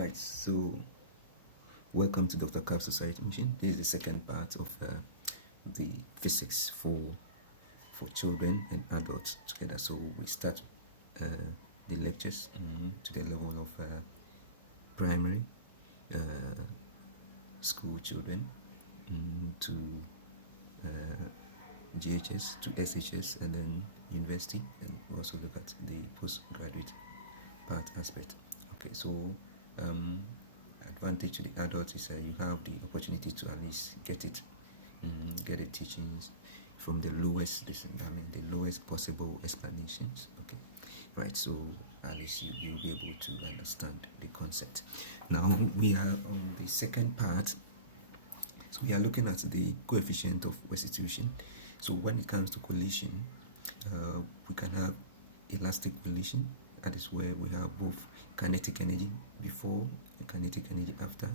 Right, so welcome to Dr. Carl Society Mission. This is the second part of the physics for children and adults together. So we start the lectures to the level of primary school children to GHS to SHS and then university, and we also look at the postgraduate part aspect. Okay, so advantage to the adults is you have the opportunity to at least get the teachings from the lowest the lowest possible explanations. Okay, right, so at least you'll be able to understand the concept. Now we are on the second part, so we are looking at the coefficient of restitution. So when it comes to collision, we can have elastic collision. That is where we have both kinetic energy before and kinetic energy after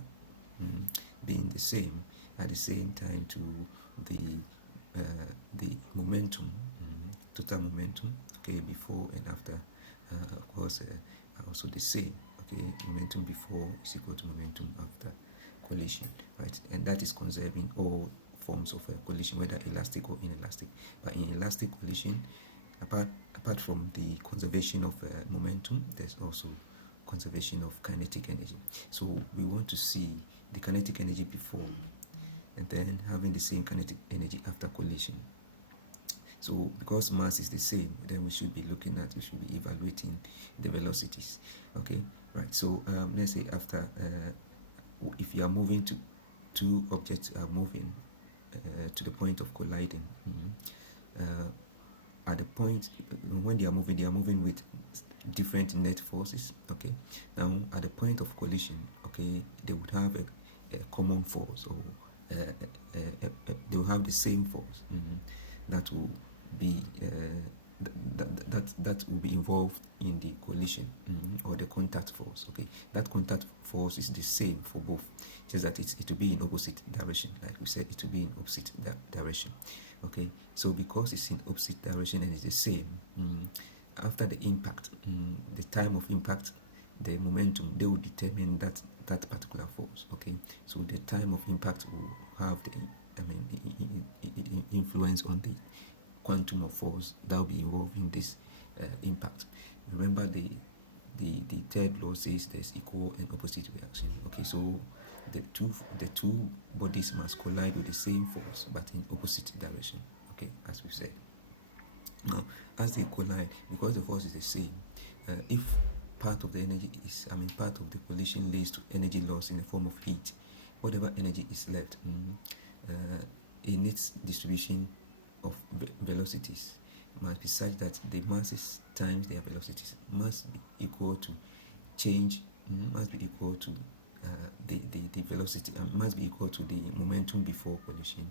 being the same at the same time to the momentum, total momentum, okay, before and after, of course, are also the same. Okay, momentum before is equal to momentum after collision, right? And that is conserving all forms of collision, whether elastic or inelastic. But in elastic collision, apart from the conservation of momentum, there's also conservation of kinetic energy. So we want to see the kinetic energy before and then having the same kinetic energy after collision. So because mass is the same, then we should be evaluating the velocities. Okay, right. So let's say after if you are moving to two objects are moving to the point of colliding, at the point when they are moving with different net forces. Okay, now at the point of collision, okay, they would have a common force, or they will have the same force that will be that will be involved in the collision or the contact force. Okay, that contact force is the same for both, just that it will be in opposite direction. Like we said, it will be in opposite direction. Okay, so because it's in opposite direction and it's the same, after the impact, the time of impact, the momentum, they will determine that particular force. Okay, so the time of impact will have the influence on the quantum of force that will be involved in this impact. Remember, the third law says there's equal and opposite reaction. Okay, so the two bodies must collide with the same force but in opposite direction. Okay, as we said. Now, as they collide, because the force is the same, if part of the energy is, part of the collision leads to energy loss in the form of heat, whatever energy is left in its distribution of velocities must be such that the masses times their velocities must be equal to the velocity, must be equal to the momentum before collision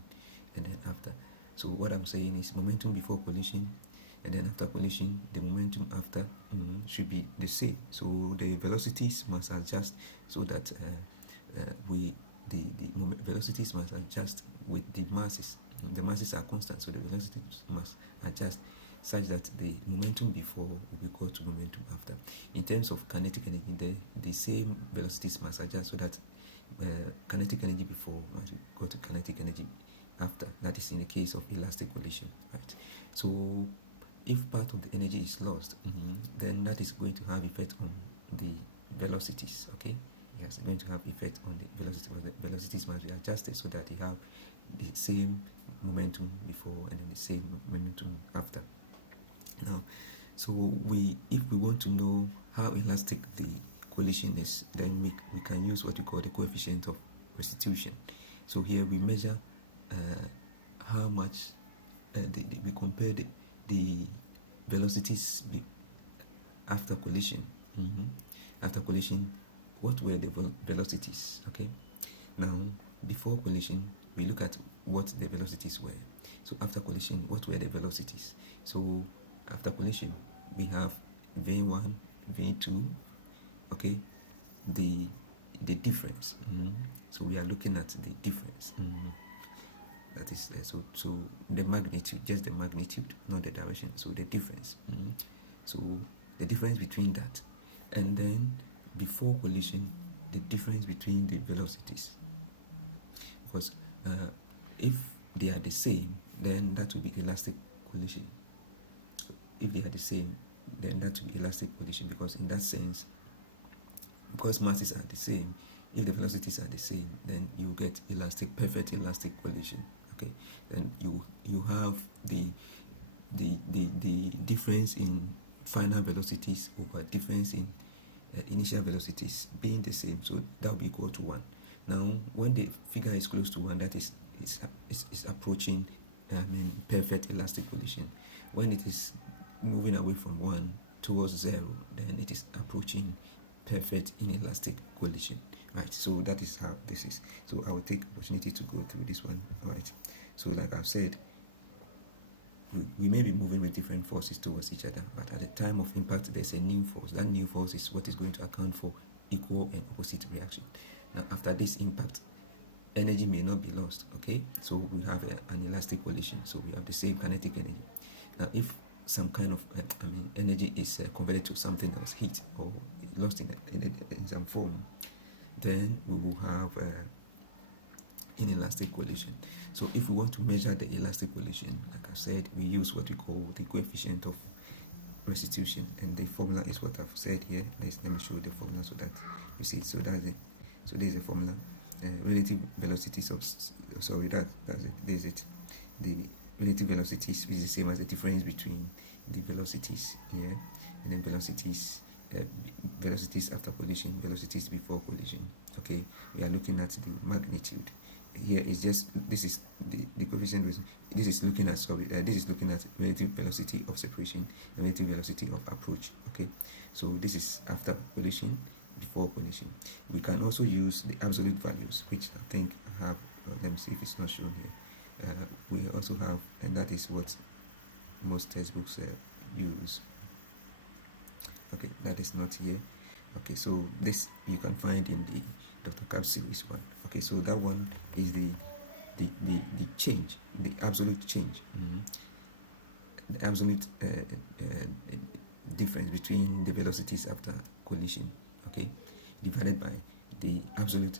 and then after. So what I'm saying is momentum before collision and then after collision, the momentum after should be the same. So the velocities must adjust so that the velocities must adjust with the masses. The masses are constant, so the velocities must adjust such that the momentum before will be equal to momentum after. In terms of kinetic energy, the same velocities must adjust so that kinetic energy before must be equal to kinetic energy after. That is in the case of elastic collision, right? So if part of the energy is lost, then that is going to have effect on the velocities. Okay, yes, going to have effect on the velocity. The velocities must be adjusted so that they have the same momentum before and then the same momentum after. Now, so if we want to know how elastic the collision is, then we can use what we call the coefficient of restitution. So here we measure how much we compare the velocities after collision. After collision, what were the velocities? Okay, now before collision, we look at what the velocities were. So after collision, what were the velocities? So after collision, we have V1, V2. Okay, the difference. So we are looking at the difference. That is so the magnitude, just the magnitude, not the direction. So the difference. So the difference between that, and then before collision, the difference between the velocities, because if they are the same, then that will be elastic collision. If they are the same, then that will be elastic collision, because in that sense, because masses are the same, if the velocities are the same, then you get perfect elastic collision. Okay, then you have the difference in final velocities over difference in initial velocities being the same, so that will be equal to 1. Now, when the figure is close to 1, that is approaching perfect elastic collision. When it is moving away from 1 towards 0, then it is approaching perfect inelastic collision. Right, so that is how this is. So I will take opportunity to go through this one. All right, so like I've said, we may be moving with different forces towards each other, but at the time of impact, there's a new force. That new force is what is going to account for equal and opposite reaction. Now, after this impact, energy may not be lost. Okay, so we have an elastic collision, so we have the same kinetic energy. Now, if some kind of energy is converted to something else, heat, or lost in some form, then we will have inelastic collision. So if we want to measure the elastic collision, like I said, we use what we call the coefficient of restitution, and the formula is what I've said here. Let me show the formula so that you see it. So that's it. So there's a formula. Relative velocities of that's it. There's it. The relative velocities is the same as the difference between the velocities here, and then velocities after collision, velocities before collision. Okay, we are looking at the magnitude. Here is just, this is the coefficient. This is looking at this is looking at relative velocity of separation, relative velocity of approach. Okay, so this is after collision, before collision. We can also use the absolute values, which I think I have. Let me see if it's not shown here. We also have, and that is what most textbooks use. Okay, that is not here. Okay, so this you can find in the Dr. Kapp series 1. Okay, so that one is the change, the absolute change, the absolute difference between the velocities after collision. Okay, divided by the absolute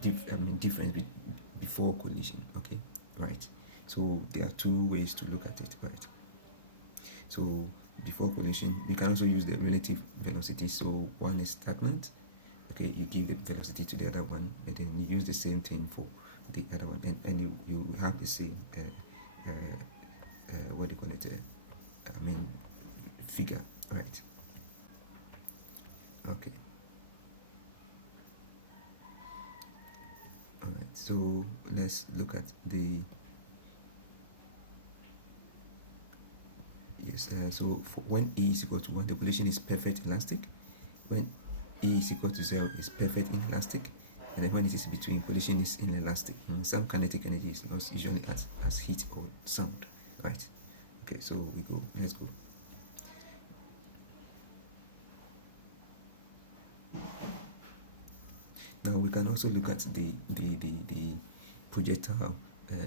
difference before collision. Okay, right. So there are two ways to look at it. Right. So before collision, you can also use the relative velocity. So one is stagnant. Okay, you give the velocity to the other one, and then you use the same thing for the other one, and you have the same what do you call it? Figure, right? Okay. All right. So let's look at the so for when E is equal to 1, the collision is perfect elastic. When E is equal to 0, is perfect inelastic. And then when it is between, collision is inelastic. Some kinetic energy is lost, usually as heat or sound. Right? Okay, so let's go. Now we can also look at the projectile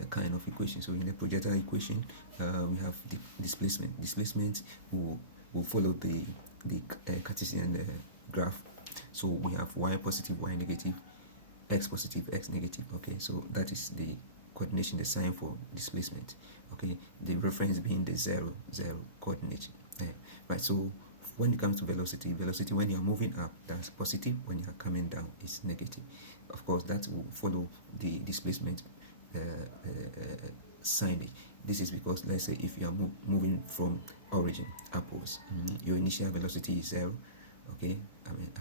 kind of equation. So in the projectile equation, we have the displacement. Displacement will follow the Cartesian graph. So we have y positive, y negative, x positive, x negative. Okay, so that is the coordination, the sign for displacement. Okay, the reference being the 0, 0 coordinate. Right. So when it comes to velocity when you are moving up, that's positive. When you are coming down, it's negative. Of course, that will follow the displacement signage. This is because, let's say, if you are moving from origin upwards, your initial velocity is 0. Okay,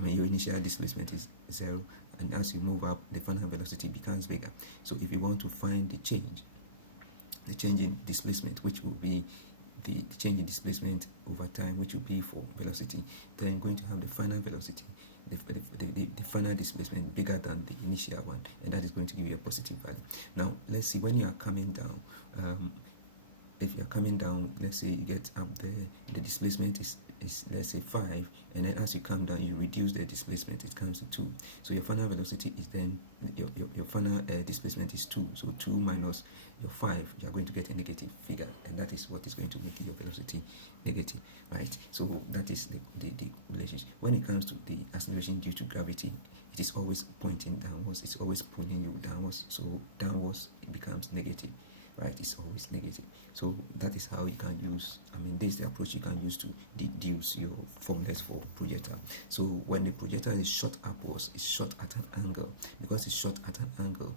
your initial displacement is 0, and as you move up, the final velocity becomes bigger. So if you want to find the change in displacement, which will be the change in displacement over time, which will be for velocity, then you're going to have the final velocity, the final displacement bigger than the initial one, and that is going to give you a positive value. Now, let's see, when you are coming down, if you are coming down, let's say you get up there, the displacement is is, let's say, 5, and then as you come down, you reduce the displacement, it comes to 2. So your final velocity is then, your final displacement is 2. So 2 minus your 5, you are going to get a negative figure, and that is what is going to make your velocity negative, right? So that is the relationship. When it comes to the acceleration due to gravity, it is always pointing downwards, it's always pulling you downwards, so downwards it becomes negative, right? It's always negative. So that is how you can use, this is the approach you can use to deduce your formulas for projectile. So when the projectile is shot upwards, it's shot at an angle. Because it's shot at an angle,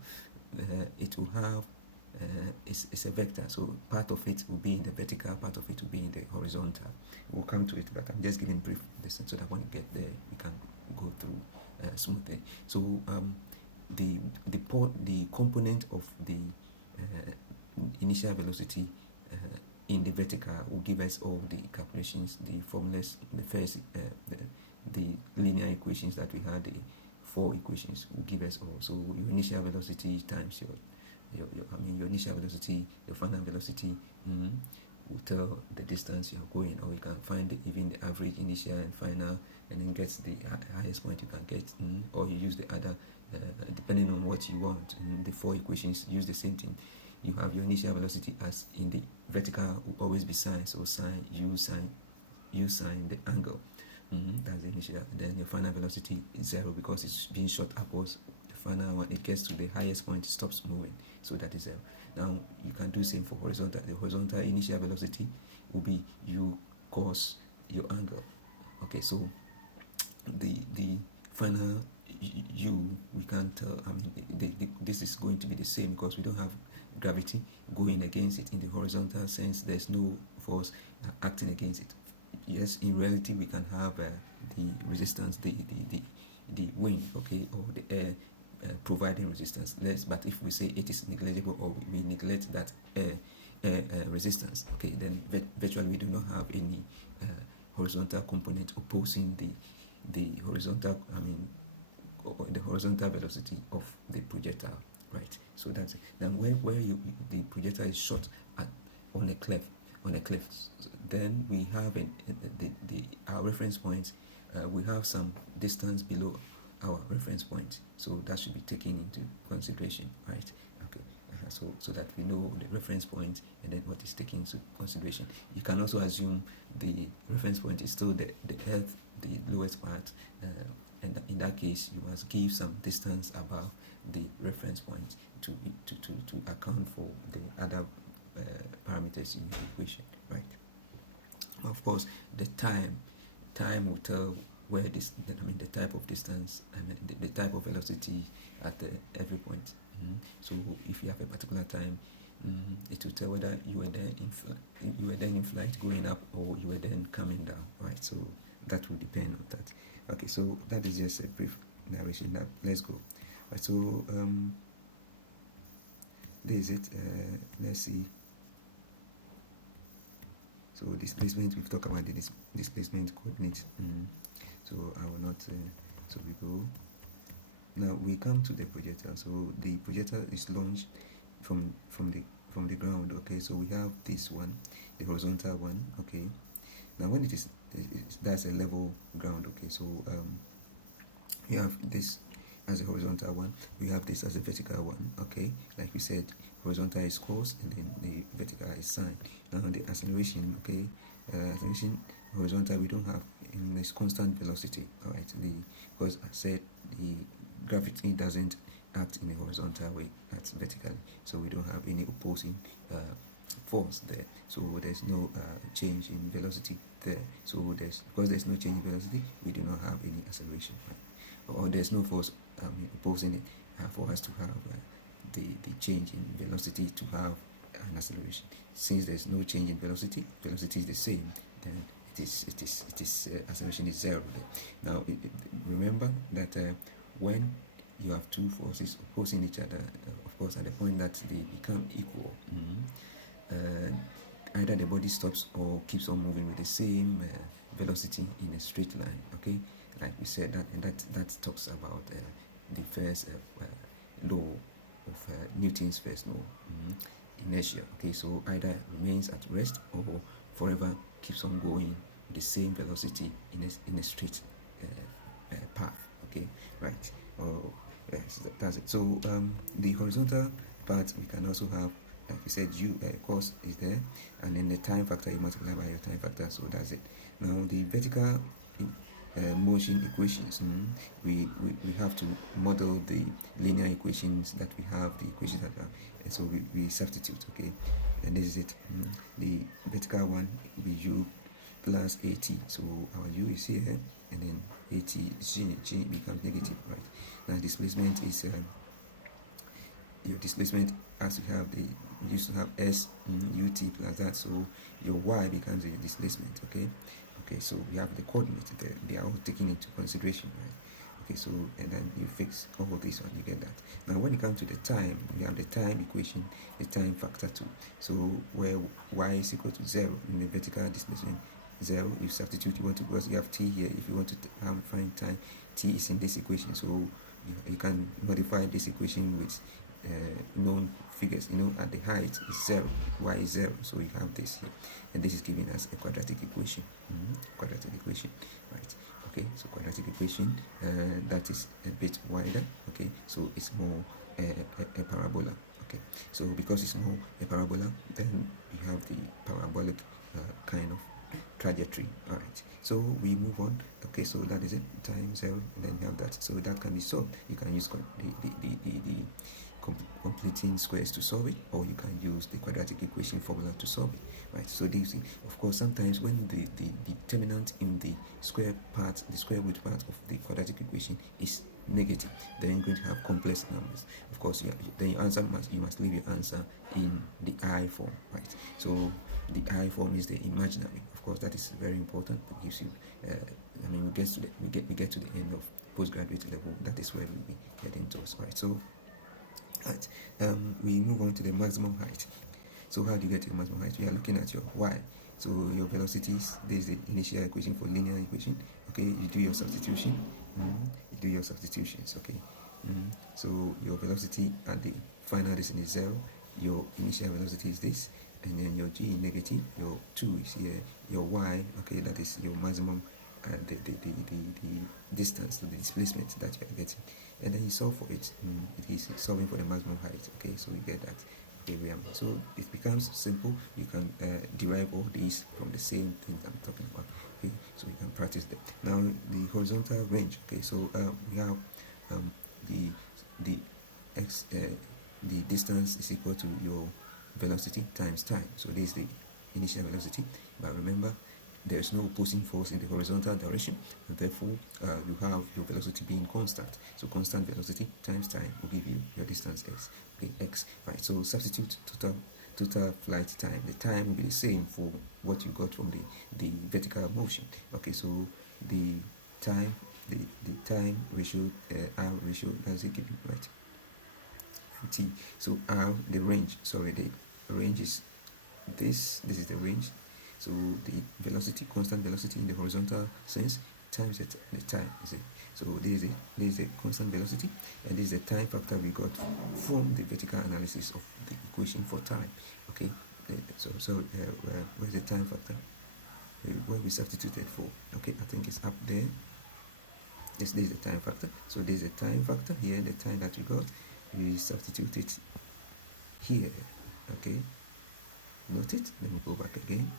it will have, it's a vector, so part of it will be in the vertical, part of it will be in the horizontal. We'll come to it, but I'm just giving brief lessons so that when you get there, we can go through smoothly. So the component of the initial velocity in the vertical will give us all the calculations, the formulas, the first, the linear equations that we had, the 4 equations will give us all. So your initial velocity times your initial velocity, your final velocity, will tell the distance you are going, or you can find even the average initial and final, and then get the highest point you can get, or you use the other, depending on what you want. The 4 equations use the same thing. You have your initial velocity as in the vertical will always be sine, so sine sine the angle. That's the initial. And then your final velocity is 0 because it's being shot upwards. The final one, it gets to the highest point, it stops moving, so that is 0. Now you can do the same for horizontal. The horizontal initial velocity will be u cos your angle. Okay, so the final u, we can't tell. This is going to be the same because we don't have gravity going against it. In the horizontal sense, there's no force acting against it. Yes, in reality we can have the resistance, the wind, okay, or the air providing resistance less, but if we say it is negligible, or we neglect that air resistance, okay, then virtually we do not have any horizontal component opposing the horizontal, the horizontal velocity of the projectile, right? So that's it. Then where the projectile is shot at on a cliff, then we have our reference point. We have some distance below our reference point, so that should be taken into consideration, right? Okay, so that we know the reference point and then what is taken into consideration. You can also assume the reference point is still the earth, the lowest part, and in that case you must give some distance above the reference point to account for the other parameters in the equation, right? Of course, the time will tell where the type of distance and the type of velocity at every point. So if you have a particular time, it will tell whether you were then in flight going up, or you were then coming down, right? So that will depend on that. Okay, so that is just a brief narration. Now let's go. Right, so this is it. Let's see. So displacement, we've talked about the displacement coordinates. So I will not. So we go. Now we come to the projectile. So the projectile is launched from the ground. Okay. So we have this one, the horizontal one. Okay. Now when that's a level ground. Okay. So we have this as a horizontal one. We have this as a vertical one. Okay. Like we said, horizontal is cos, and then the vertical is sine. Now the acceleration. Okay. Acceleration horizontal we don't have in this constant velocity. All right. Because I said the gravity doesn't act in a horizontal way, that's vertically, so we don't have any opposing force there, so there's no change in velocity there. So because there's no change in velocity, we do not have any acceleration, right? Or there's no force opposing it for us to have the change in velocity to have an acceleration. Since there's no change in velocity is the same, then it is acceleration is 0 there. Now remember that when you have two forces opposing each other, of course at the point that they become equal, either the body stops or keeps on moving with the same velocity in a straight line. Okay, like we said, that talks about the first law of Newton's first law, inertia. Okay, so either remains at rest or forever keeps on going the same velocity in a straight path. Okay, right. Oh, yes, that's it. So the horizontal part we can also have, like you said, course is there, and then the time factor you multiply by your time factor. So that's it. Now the vertical motion equations, we have to model the linear equations that we have, the equations that we have, and so we substitute. Okay, and this is it. The vertical one will be u plus at. So our u is here, and then at g becomes negative, right? Now displacement is your displacement, as you have you used to have s ut plus that, so your y becomes your displacement. Okay, so we have the coordinates there, they are all taken into consideration, right? Okay, so and then you fix all this one, you get that. Now when it comes to the time, we have the time equation, the time factor too. So where y is equal to 0 in the vertical displacement 0, you substitute, you want to, because you have t here, if you want to find time, t is in this equation, so you can modify this equation with known figures. At the height is 0, y is 0, so you have this here, and this is giving us a quadratic equation. Quadratic equation, right? Okay, so quadratic equation that is a bit wider. Okay, so it's more a parabola. Okay, so because it's more a parabola, then you have the parabolic kind of trajectory. All right, so we move on. Okay, so that is it, time 0, and then you have that, so that can be solved. You can use the completing squares to solve it, or you can use the quadratic equation formula to solve it, right? So do you see, of course, sometimes when the determinant in the square root part of the quadratic equation is negative, then you're going to have complex numbers. Of course, then your answer you must leave your answer in the I form, right? So the I form is the imaginary. Of course, that is very important. It gives you we get to the end of postgraduate level, that is where we'll be heading towards, right? So right, we move on to the maximum height. So how do you get to your maximum height? We are looking at your y. So your velocities, this is the initial equation for linear equation. Okay, you do your substitution. You do your substitutions. Okay, so your velocity at the final destination is 0. Your initial velocity is this, and then your g negative. Your 2 is here. Your y, okay, that is your maximum. The distance to the displacement that you are getting, and then you solve for it. It is solving for the maximum height. Okay, so you get that. Okay, so it becomes simple. You can derive all these from the same things I'm talking about. Okay, so you can practice that. Now the horizontal range. Okay, so we have the distance is equal to your velocity times time. So this is the initial velocity, but remember, there is no opposing force in the horizontal direction, and therefore you have your velocity being constant. So constant velocity times time will give you your distance s. Okay, x. Right. So substitute total flight time. The time will be the same for what you got from the vertical motion. Okay, so the time ratio, r ratio, that's it given, right? T. So r, the range. Sorry, the range is this. This is the range. So the velocity, constant velocity in the horizontal sense, times the time, is it? So this is the constant velocity, and this is the time factor we got from the vertical analysis of the equation for time. Okay, so where's the time factor? Where we substituted for? Okay, I think it's up there. This is the time factor. So this is the time factor here, the time that we got. We substitute it here. Okay, note it. Let me go back again.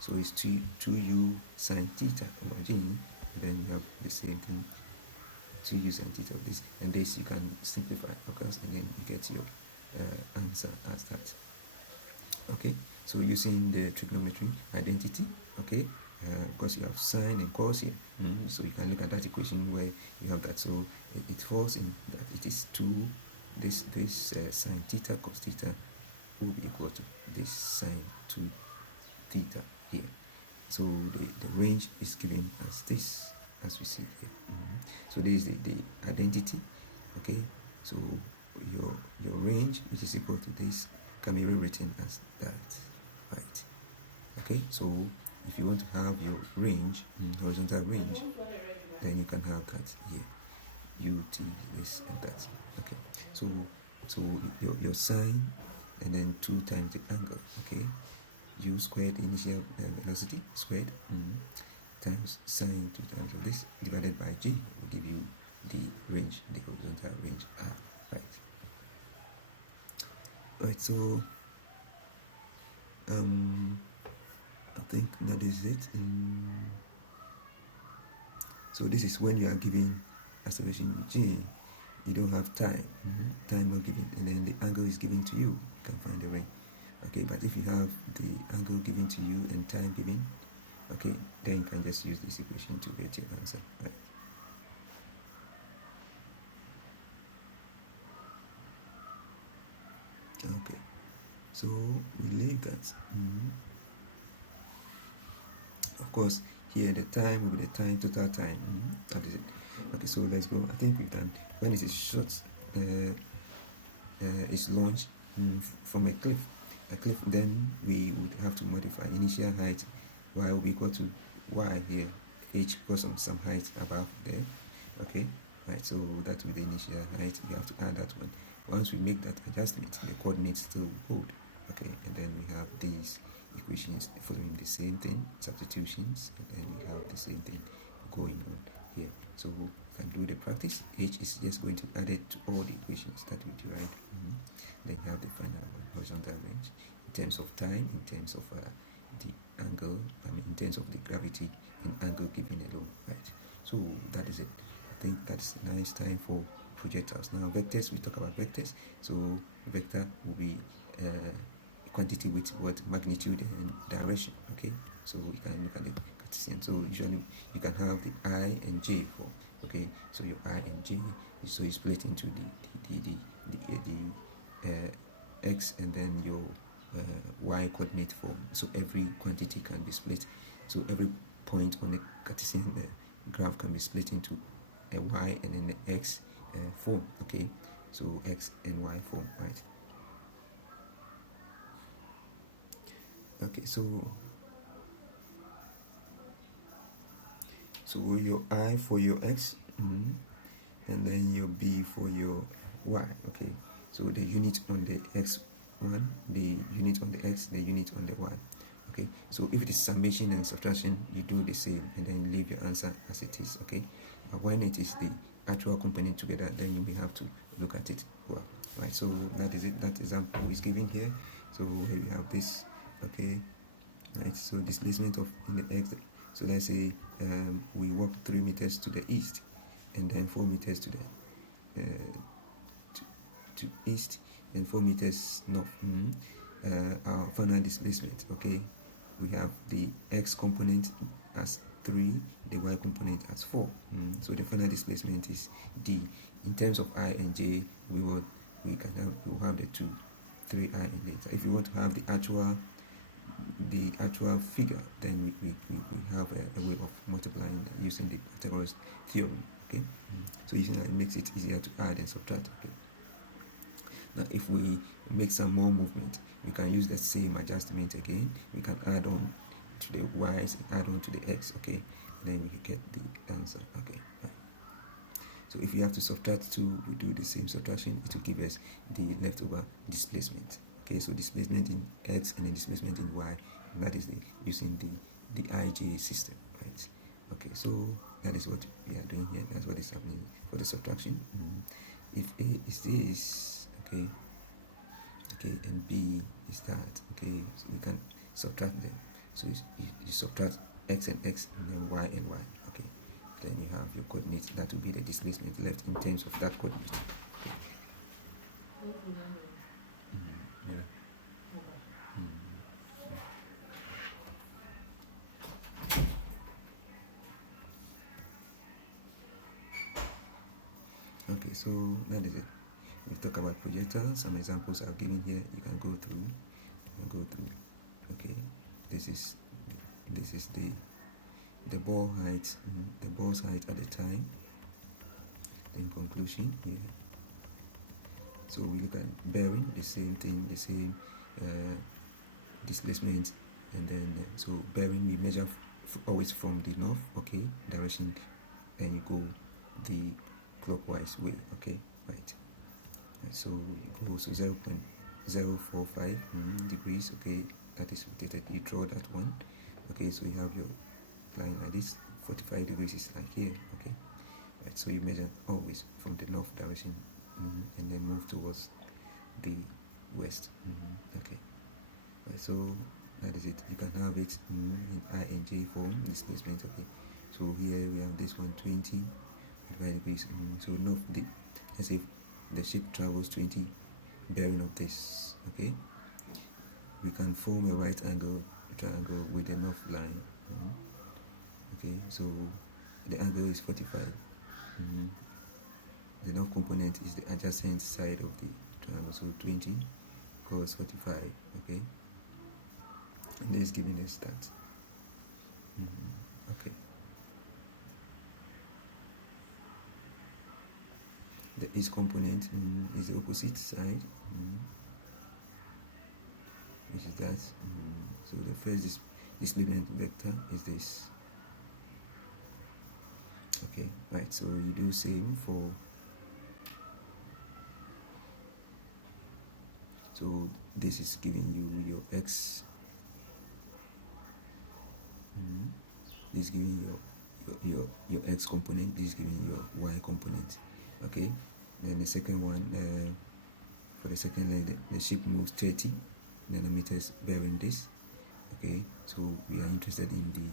So it's 2u sine theta over g, and then you have the same thing, 2u sine theta of this, and this you can simplify, because again you get your answer as that. Okay, so using the trigonometry identity, okay, because you have sine and cos here, so you can look at that equation where you have that. So it falls in that it is 2, this sine theta cos theta will be equal to this sine 2 theta here. So the range is given as this, as we see here. So this is the identity. Okay, so your range, which is equal to this, can be rewritten as that, right? Okay, so if you want to have your range, horizontal range, then you can have that here, ut, this and that. Okay, so your sine, and then 2 times the angle. Okay, u squared, initial velocity squared, times sine 2 times of this divided by g will give you the range, the horizontal range r, right? Right, so I think that is it. So this is when you are given acceleration g, you don't have time, time not given, and then the angle is given to you, you can find the range. Okay, but if you have the angle given to you and time given, okay, then you can just use this equation to get your answer, right? Okay, so we leave that. Of course, here the time will be the time, total time. That is it. Okay, so let's go. I think we've done when it is short, is launched from a cliff. Then we would have to modify initial height. Y will be equal to y here, h because of some height above there. Okay, right. So that will be the initial height. We have to add that one. Once we make that adjustment, the coordinates still hold. Okay, and then we have these equations following the same thing, substitutions, and then we have the same thing going on here. So we can do the practice. H is just going to add it to all the equations that we derived. Then you have the final horizontal range in terms of time, in terms of the angle, in terms of the gravity and angle given alone, right? So that is it. I think that's a nice time for projectiles. Now vectors, we talk about vectors. So vector will be quantity with what magnitude and direction. Okay, so you can look at the Cartesian. So usually you can have the I and J form. Okay, so your I and J, so you split into the X and then your Y coordinate form. So every quantity can be split. So every point on the Cartesian graph can be split into a Y and then the X form. Okay, so X and Y form, right? Okay, so your I for your X, and then your B for your Y. Okay, so the unit on the X1, the unit on the X, the unit on the Y. Okay, so if it is summation and subtraction, you do the same and then leave your answer as it is. Okay, but when it is the actual component together, then you may have to look at it well, right? So that is it. That example is given here. So here we have this. Okay, right? So displacement of in the X. So let's say we walk 3 meters to the east, and then 4 meters to the to east, and 4 meters north. Our final displacement. Okay, we have the X component as 3, the Y component as 4. So the final displacement is D. In terms of I and J, we will have the 2, 3I and J. So if you want to have the actual figure, then we have a way of multiplying using the Pythagoras theorem. Okay, so using that, it makes it easier to add and subtract. Okay, now if we make some more movement, we can use the same adjustment again. We can add on to the y's and add on to the x. Okay, and then we can get the answer. Okay, right. So if you have to subtract 2, we do the same subtraction. It will give us the leftover displacement. Okay, so displacement in X and then displacement in Y, and that is using the IJ system, right? Okay, so that is what we are doing here. That's what is happening for the subtraction. If A is this, okay, and B is that, okay, so we can subtract them. So you subtract X and X and then Y and Y, okay. Then you have your coordinates. That will be the displacement left in terms of that coordinate. Okay. Okay, so that is it. We talk about projectiles. Some examples are given here. You can go through. Okay, this is the ball height, the ball's height at the time. In conclusion here. So we look at bearing, the same thing, the same displacement, and then so bearing we measure always from the north, okay, direction, and you go the clockwise way, okay, right. So you go so 0.045 degrees, okay, that is rotated, you draw that one. Okay, so you have your line like this. 45 degrees is like here. Okay, right, so you measure always from the north direction, and then move towards the west. Okay, right, so that is it. You can have it in ing form, displacement. Okay, so here we have this one, 20 degrees. So north, let's say the ship travels 20 bearing of this. Okay, we can form a right angle triangle with a north line. Okay, so the angle is 45. The north component is the adjacent side of the triangle, so 20 cos 45. Okay, and this is giving us that. Okay, the east component is the opposite side, which is that. So the first displacement vector is this. Okay, right, so you do same for, so this is giving you your x, this is giving your x component, this is giving your y component. Okay, then the second one, for the second leg, the ship moves 30 nanometers bearing this. Okay, so we are interested in the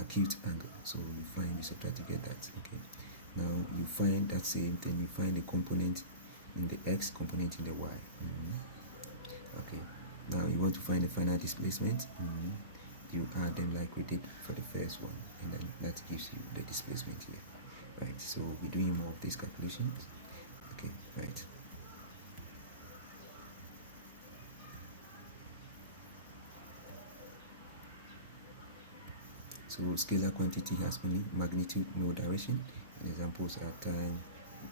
acute angle, so you find, you subtract to get that. Okay, now you find that same thing, you find the component in the x, component in the y. Okay, now you want to find the final displacement. You add them like we did for the first one, and then that gives you the displacement here. Right, so we're doing more of these calculations. Okay, right. So scalar quantity has only magnitude, no direction. And examples are time,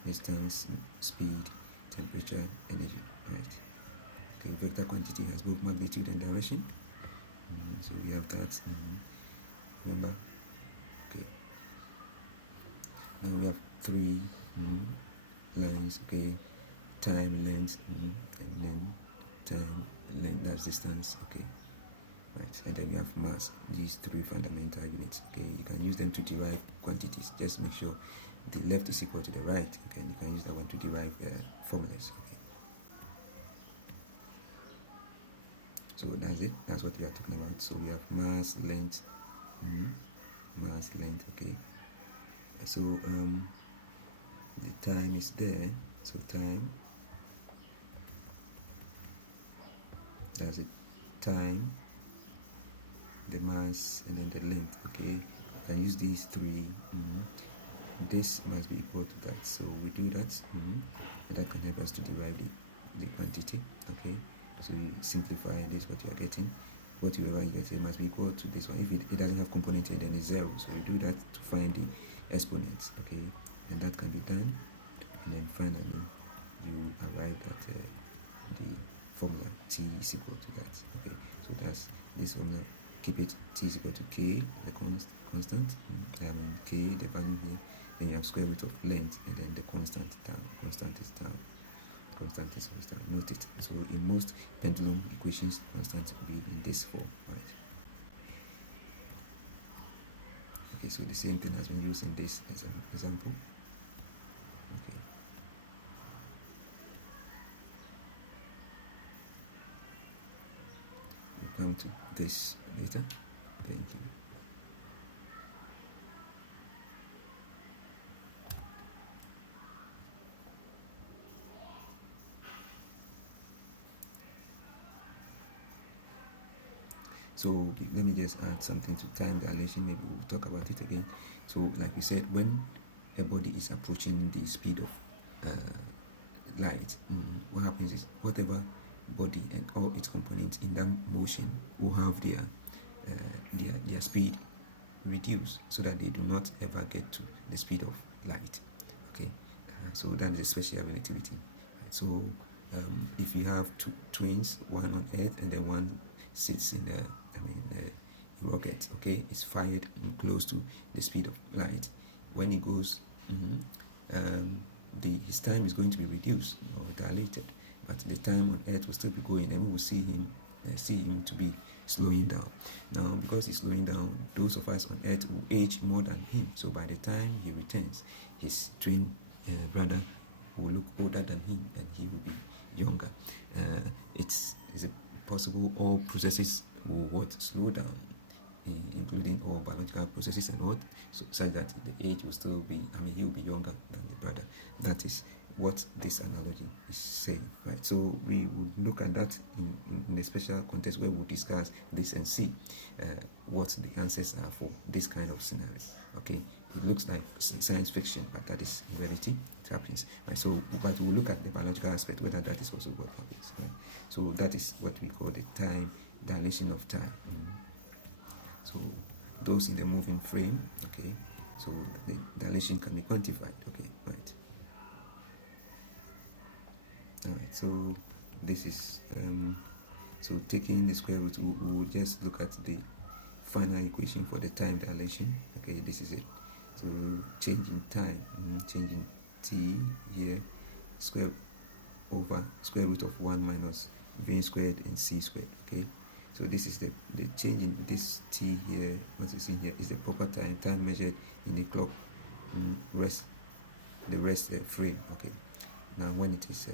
distance, speed, temperature, energy. Right. Okay, vector quantity has both magnitude and direction. So we have that. Remember. Okay. Now we have three lines. Okay, time, length, and then time, length, that's distance. Okay. Right, and then we have mass, these three fundamental units. Okay, you can use them to derive quantities. Just make sure the left is equal to the right. Okay, you can use that one to derive formulas. Okay, so that's it. That's what we are talking about. So we have mass, length, mass, length. Okay, so the time is there. So time, that's it. Time, the mass, and then the length. Okay, you can use these three. This must be equal to that, so we do that, and that can help us to derive the quantity. Okay, so you simplify this, what you are getting, whatever you get, it must be equal to this one. If it doesn't have component here, then it's 0, so you do that to find the exponents. Okay, and that can be done, and then finally you arrive at the formula t is equal to that. Okay, so that's this formula. Keep it t is equal to k, the constant, k, the value here. Then you have square root of length, and then the constant down. Constant is down. Constant is always down. Note it. So in most pendulum equations, constant will be in this form, right? Okay, so the same thing has been used in this example. Okay. We'll come to this later. Thank you. So let me just add something to time dilation. Maybe we'll talk about it again. So like we said, when a body is approaching the speed of light, what happens is whatever body and all its components in that motion will have their speed reduced, so that they do not ever get to the speed of light. Okay, so that is special relativity. Right? So if you have two twins, one on Earth and then one sits in the rocket, okay, it's fired close to the speed of light. When it goes, his time is going to be reduced or dilated, but the time on Earth will still be going, and we will see him to be slowing down. Now, because he's slowing down, those of us on earth will age more than him. So by the time he returns, his twin brother will look older than him, and he will be younger. It's is it possible all processes will slow down, including all biological processes and what, so such that the age will still be, he will be younger than the brother. That is what this analogy is saying, right? So we would look at that in a special context where we'll discuss this and see what the answers are for this kind of scenario. Okay, it looks like science fiction, but that is in reality it happens, right? So, but we'll look at the biological aspect, whether that is also what happens, right? So that is what we call the time dilation of time. So those in the moving frame, okay, so the dilation can be quantified, okay, right. All right, so this is so taking the square root, we'll just look at the final equation for the time dilation. Okay, this is it. So changing time, changing t here, square root of 1 minus v squared and c squared. Okay, so this is the change in this t here. What you see here is the proper time measured in the clock rest frame. Okay, now when it is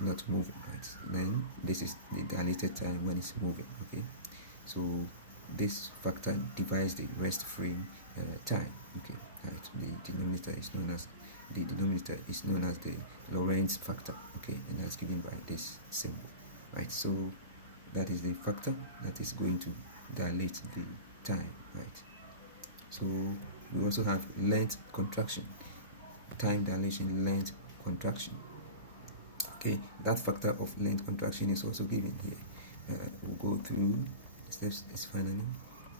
not moving, right, then this is the dilated time when it's moving. Okay, so this factor divides the rest frame time. Okay, right. The denominator is known as the Lorentz factor. Okay, and that's given by this symbol, right? So that is the factor that is going to dilate the time, right? So we also have length contraction, time dilation, length contraction. Okay, that factor of length contraction is also given here. We'll go through the steps. Finally,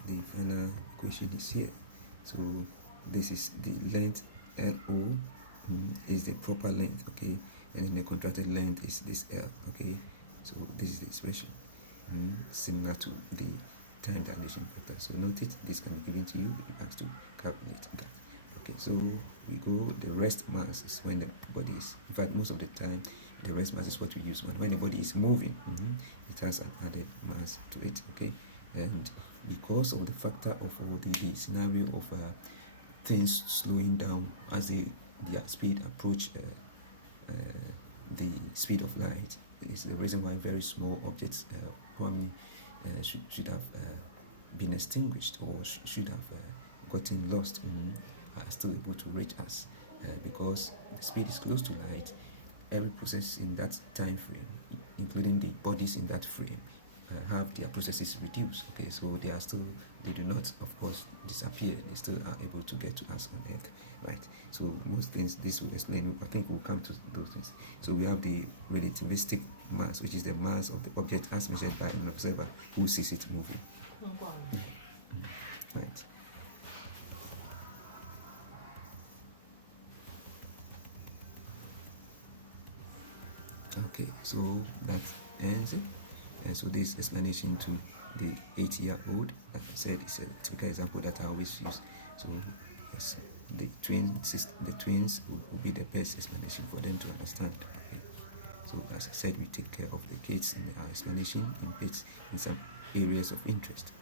the final equation is here. So this is the length LO is the proper length, okay, and then the contracted length is this L, okay. So this is the expression similar to the time dilation factor. So note it, this can be given to you. You have to calculate that. Okay, so we go, the rest mass is when the body is, in fact, most of the time, the rest mass is what we use. When the body is moving, it has an added mass to it, okay? And because of the factor of all the scenario of things slowing down as their speed approach the speed of light, is the reason why very small objects probably should have been extinguished or should have gotten lost, are still able to reach us because the speed is close to light. Every process in that time frame, including the bodies in that frame, have their processes reduced. Okay, so they do not, of course, disappear. They still are able to get to us on Earth, right? So most things this will explain. I think we'll come to those things. So we have the relativistic mass, which is the mass of the object as measured by an observer who sees it moving. Right. Okay, so that ends it. And so this explanation to the 8-year-old, like I said, is a typical example that I always use. So yes, the twins will be the best explanation for them to understand. Okay. So as I said, we take care of the kids in our explanation in some areas of interest.